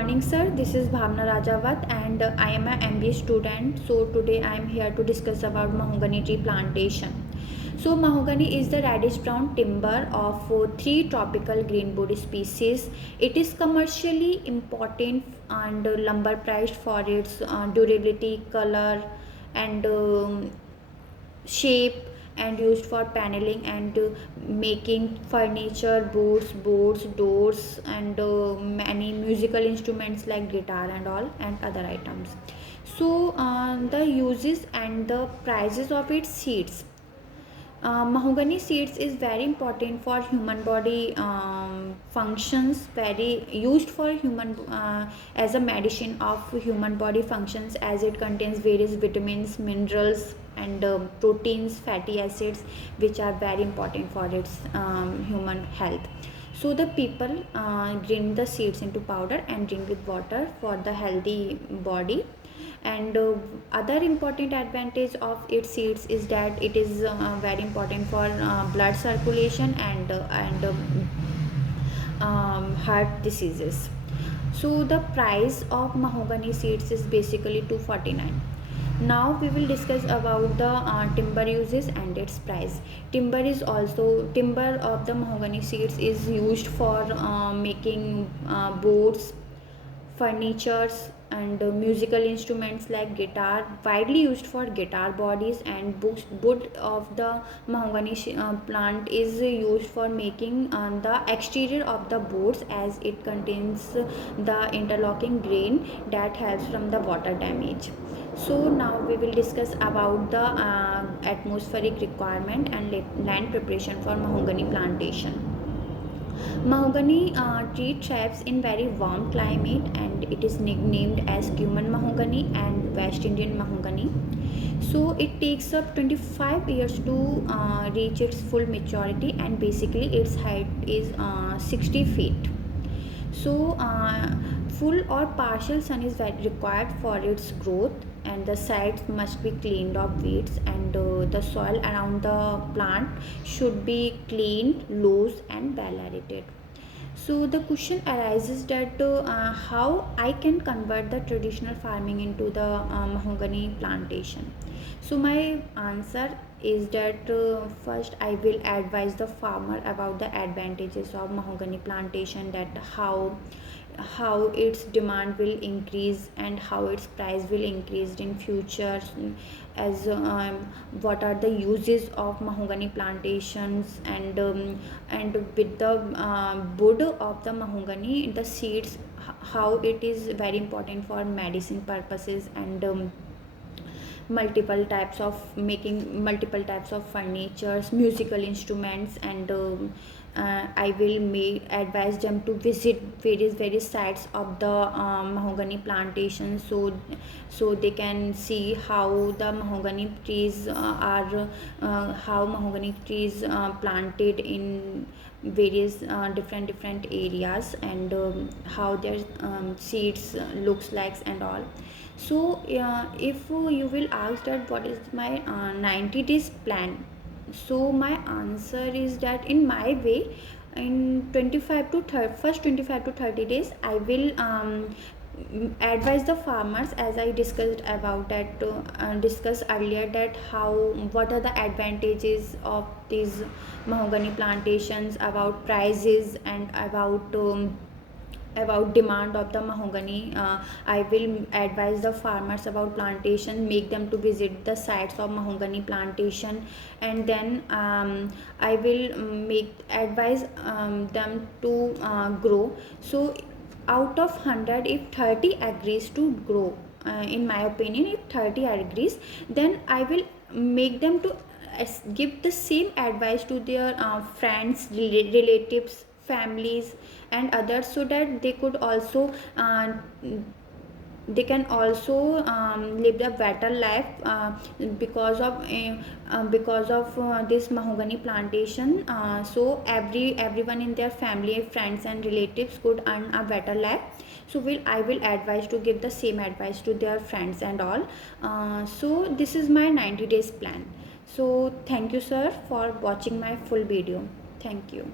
morning, sir. This is Bhavna Rajawat, and I am an MBA student. So today I am here to discuss about mahogany tree plantation. So mahogany is the reddish brown timber of three tropical greenwood species. It is commercially important and lumber priced for its durability, color, and shape, and used for paneling and making furniture, boards, doors, and many musical instruments like guitar and all, and other items. So the uses and the prices of its seeds. Mahogany seeds is very important for human body functions, very used for human as a medicine of human body functions, as it contains various vitamins, minerals, and proteins, fatty acids, which are very important for its human health. So the people grind the seeds into powder and drink with water for the healthy body. And other important advantage of its seeds is that it is very important for blood circulation and heart diseases. So the price of mahogany seeds is basically 249. Now we will discuss about the timber uses and its price. Timber of the mahogany seeds is used for making boards, furnitures, and musical instruments like guitar, widely used for guitar bodies and books. Wood of the mahogany plant is used for making the exterior of the boards, as it contains the interlocking grain that helps from the water damage. So now we will discuss about the atmospheric requirement and land preparation for mahogany plantation. Mahogany tree thrives in very warm climate, and it is nicknamed as Cuman mahogany and West Indian mahogany. So it takes up 25 years to reach its full maturity, and basically its height is 60 feet. So full or partial sun is required for its growth, and the sides must be cleaned of weeds, and the soil around the plant should be clean, loose, and well aerated. So the question arises that how I can convert the traditional farming into the mahogany plantation. So my answer is that first I will advise the farmer about the advantages of mahogany plantation, that how its demand will increase and how its price will increase in future, as what are the uses of mahogany plantations, and with the wood of the mahogany, the seeds, how it is very important for medicine purposes, and multiple types of furnitures, musical instruments, and I will advise them to visit various sites of the mahogany plantation, so they can see how the mahogany trees are how mahogany trees planted in various different areas, and how their seeds looks like and all. So if you will ask that what is my 90 days plan, so my answer is that in my way, in 25 to 30, first 25 to 30 days I will advise the farmers, as I discussed about that discussed earlier, that how what are the advantages of these mahogany plantations, about prices, and about demand of the mahogany. I will advise the farmers about plantation, make them to visit the sites of mahogany plantation, and then I will make advise them to grow. So out of 100, if 30 agrees to grow, in my opinion, if 30 agrees, then I will make them to give the same advice to their friends, relatives, families, and others, so that they could also they can also live a better life because of this mahogany plantation. So everyone in their family, friends, and relatives could earn a better life. So I will advise to give the same advice to their friends and all. So this is my 90 days plan. So thank you, sir, for watching my full video. Thank you.